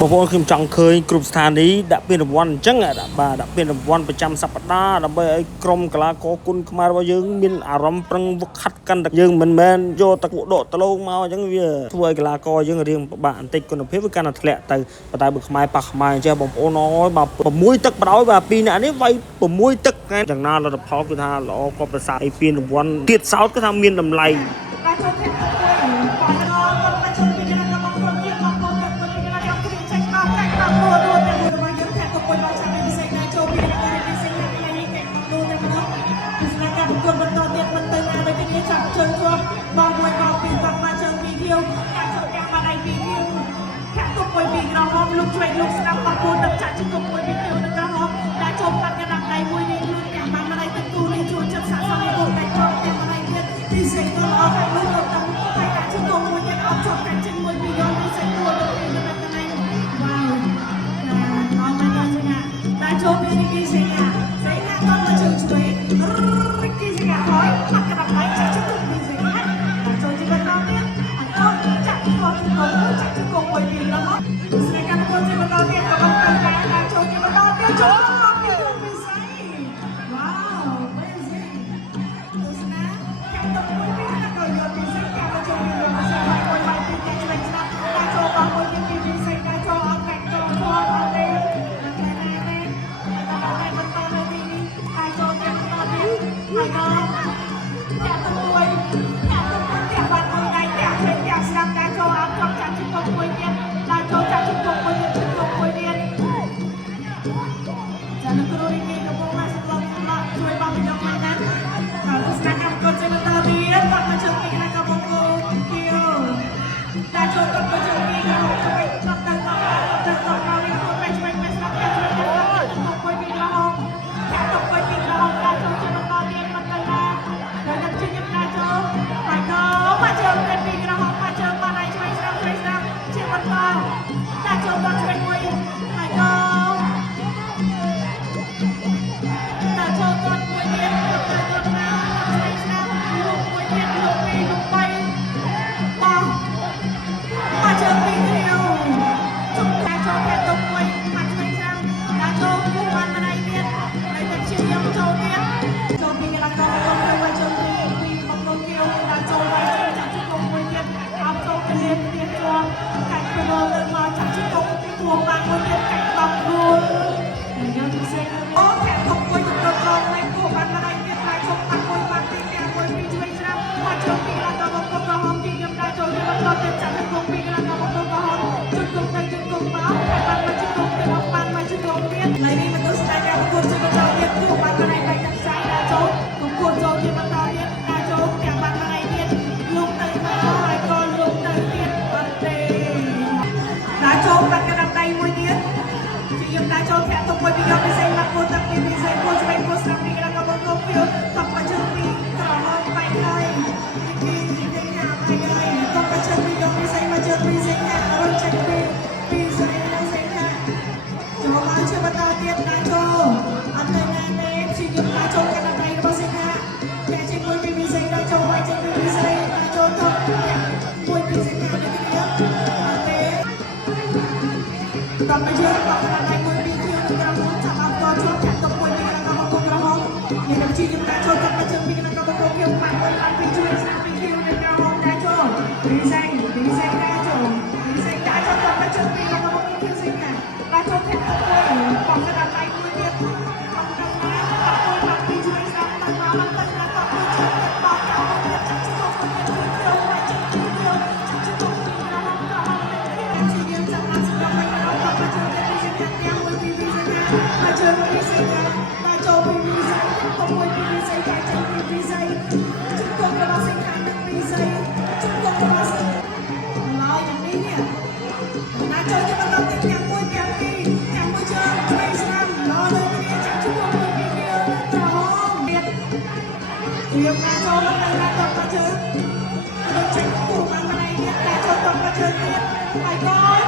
បងប្អូនខ្ញុំចង់ឃើញគ្រប់ស្ថានីយ៍ដាក់ពានរង្វាន់អញ្ចឹងបាទដាក់ពានរង្វាន់ប្រចាំសប្តាហ៍ដើម្បីឲ្យក្រុមកីឡាករគុណខ្មែររបស់យើងមានអារម្មណ៍ប្រឹងវឹកហាត់កាន់តែយើងមិនមែនយកតែដកតឡងមកអញ្ចឹងវាធ្វើឲ្យកីឡាករយើងរៀងពិបាកបន្តិចគុណភាពវាកាន់តែធ្លាក់ទៅប៉ុន្តែបើខ្មែរប៉ះខ្មែរអញ្ចឹងបងប្អូនអើយបាទ6ទឹកបដ ாய் បាទពីរនាក់នេះវាយ6ទឹកយ៉ាងណាលទ្ធផលគឺថាល្អក៏ប្រសើរឲ្យពានរង្វាន់ទៀតសោតគឺថាមានតម្លៃបងមួយក៏ពីគាត់មកជើងពីធៀវការចូលទាំងបាត់ឯពីធៀវខាក់ទុកមួយពីក្រហមលោកជួយលោកស្ដាប់បបួនទឹកចាក់ជង្គង់មួយពីធៀវនៅក្រហមដែលចូលកាត់កណ្ដាប់ដៃមួយនេះខ្លួនទាំងបានមកឯទឹកទូនេះជួយចិត្តសាក់សមឯកតែចូលទាំងមកឯទៀតពីសេកអស់ខាងនោះទៅហើយដាក់ជង្គង់មួយទៀតអត់ចូលកាច់ជិះមួយពីយកពីសេកមួយទៅពីនៅកន្លែងវ៉ាវអត់មកដល់ណាតែចូលពីនេះគេសេកណាគាត់មកជើងជួយគេសេកហើយកាត់កណ្ដាប់ដៃចាក់ជង្គង់ពីសេកចាក់ជង្គង់មួយពីរហូតស្នេហ៍កាន់តែចូលបន្តទៀតក៏បន្តតែចូលបន្តទៀតចូលពីពិសេសវ៉ាវ amazing ទស្សនាកាន់តែមួយពីណាក៏យកពិសេសកាន់តែចូលពីពិសេសហើយមួយពីទីឆ្វេងស្ដាប់តែចូលបងមួយពីពិសេសតែចូលអត់កាច់ចូលចូលអត់ទេតែបន្តនៅទីនេះតែចូលទៀតបន្តទៀតហើយក៏ចាក់ទៅមួយចាក់បាត់មួយដៃចាក់ឆ្វេងចាក់ស្ដាប់តែចូលអត់ចង់ចាក់ជង្គង់មួយទៀតតែចូលចាក់ជង្គង់មួយទៀតជង្គង់មួយទៀតចានៅគ្រូរីនេះកំពុងមកស្គាល់ជួយបងបញ្យកមកណាហើយទស្សនកម្មកូនចេញបន្តទៀតបាត់មកជើងពីណាក៏បងគោគៀវតែចូលគាត់មកជើងពីក៏ជួយចាប់ទៅមកវិញខ្លួនបែកឆ្វេងបែកស្ដាប់បែកឆ្វេងបែកស្ដាប់ជង្គង់មួយពីក្រហមចាក់ទុកមួយពីក្រហមតែចូលចេញបន្តទៀតមិនទៅណាហើយនឹងជិះខ្ញុំតែចូលហើយក៏មកជើងពីក្រហមមកជើងបាត់ហើយឆ្វេងស្ដាប់ជាបន្តតែចូលគាត់ឆ្វេងមួយហើយក៏តែចូលគាត់មួយទៀតទៅគាត់ណាឆ្វេងស្ដាប់លោកមួយទៀតលោកពីរលោកបីបោះមកជើងពីគ្នាជុំតែចូលតែទុកមួយមកឆ្វេងស្ដាប់តែចូលគូបានម្ដាយទៀតហើយតែជាយើងចូលទៀតចូលពីកន្លងទៅមកជើងពីមកមកគៀវតែចូលវាយចាក់ជង្គង់មួយទៀតអត់ចូលទៅលៀនទៀតជាប់កាច់ទៅមកចាក់ជង្គង់ទួបានមួយទៀតកាច់បងខ្លួនហើយយើងពិសេសអូតែថប់មួយទៅត្រង់នេះទួបានម្ដាយទៀតហើយជុំតាក់មួយបានទីទាំងមួយពីឆ្វេងស្ដាប់មកជើងពីកន្លងទៅមកក្រហមទីខ្ញុំដែរចូលទៅបន្តទៀតចាក់ជង្គង់ពីកន្លងទៅមកក្រហមជង្គង់ទៅជង្គង់មកតែបានមកជង្គង់ទៅបានមកជង្គង់ទៀតហើយនេះមកទស្សនាការប្រកួតជង្គង់ទៀតទួបានម្ដាយបែកទឹកស្អាតដែរចូលប្រកួតចូលជាបន្តទៀតតែចូលទាំងបានម្ដាយទៀតលោកទៅមកហើយក៏លោកទៅទៀតអត់ទេតែចូលកាត់កណ្ដាប់ដៃមួយទៀតជាយើងតែចូលធាក់ទុកមួយពីយកពិសេសមកគួរទឹកពីពិសេសគួរឆ្វេងគួរស្ដាប់ពីแล้วก็បងគោពីតបមកជើងពីក្រហមបែកហើយពីណាបែកហើយតបមកជើងពីយកពិសេសមកជើងពិសេសណារត់ចេញពីស្រីណាស្រីណាចូលមកជាបន្តទៀតណាចូលអត់ទៅណាទេជាយើងតែចូលកណ្ដាប់ដៃរបស់ស្រីណាតែជាមួយពីពិសេសដល់ចូលមកជើងពីពិសេសតែចូលតបមួយពីស្រីណាទៅទៀតអត់ទេតបមកជើងបោះកណ្ដាប់ដៃមួយពីធៀវនៅក្រហមចាប់អត់ក៏ជាប់ចាក់ទុកមួយពីកណ្ដាប់មកក្រហមមានតែជាយើងតែចូលតបមកជើងពីកណ្ដាប់មកធៀវបានមួយបានពីជួយស្ដាប់ពីធៀវនៅក្រហមតែចូលពិសេសតែចូលពិសេសតែចូលតបមកជើងពីកណ្ដាប់មកធៀវស្រីណាតែចូលធាក់ទុកមួយបោះកណ្ដាប់ដៃមួយទៀតអត់ទៅណាអត់មួយបានពីជួយស្ដាប់ទៅមកមិនទៅណាតបមួយជើងបោះចូលមួយទៀតចាក់ជង្គង់មួយទៀតចូលមកជើងពីធៀវចាក់ជង្គង់ពីក្រហមក្រហមជាយើងចាំណាស្ដាប់មិនដល់តបមកជើងពីស្រីណាទាំងមួយពីស្រីណាមកជើងពីស្រីណាមកចូលពីស្រីទៅមួយពីស្រីតែជើងពីស្រីជង្គង់របស់ស្រីខាងនឹងពីស្រីជង្គង់របស់ស្រីឡើយយ៉ាងនេះនេះណាចូលជាបន្តទៀតទាំងមួយទាំងពីរទាំងមួយជើងឆ្វេងស្ដាំឡើយដូចគ្នាចាក់ជង្គង់មួយពីគ្នាក្រហមទៀតយើងណាចូលមកទៅណាតបមកជើងដូចចាក់គូបានម្ដាយទៀតតែចូលតបមកជើងទៀតហើយក៏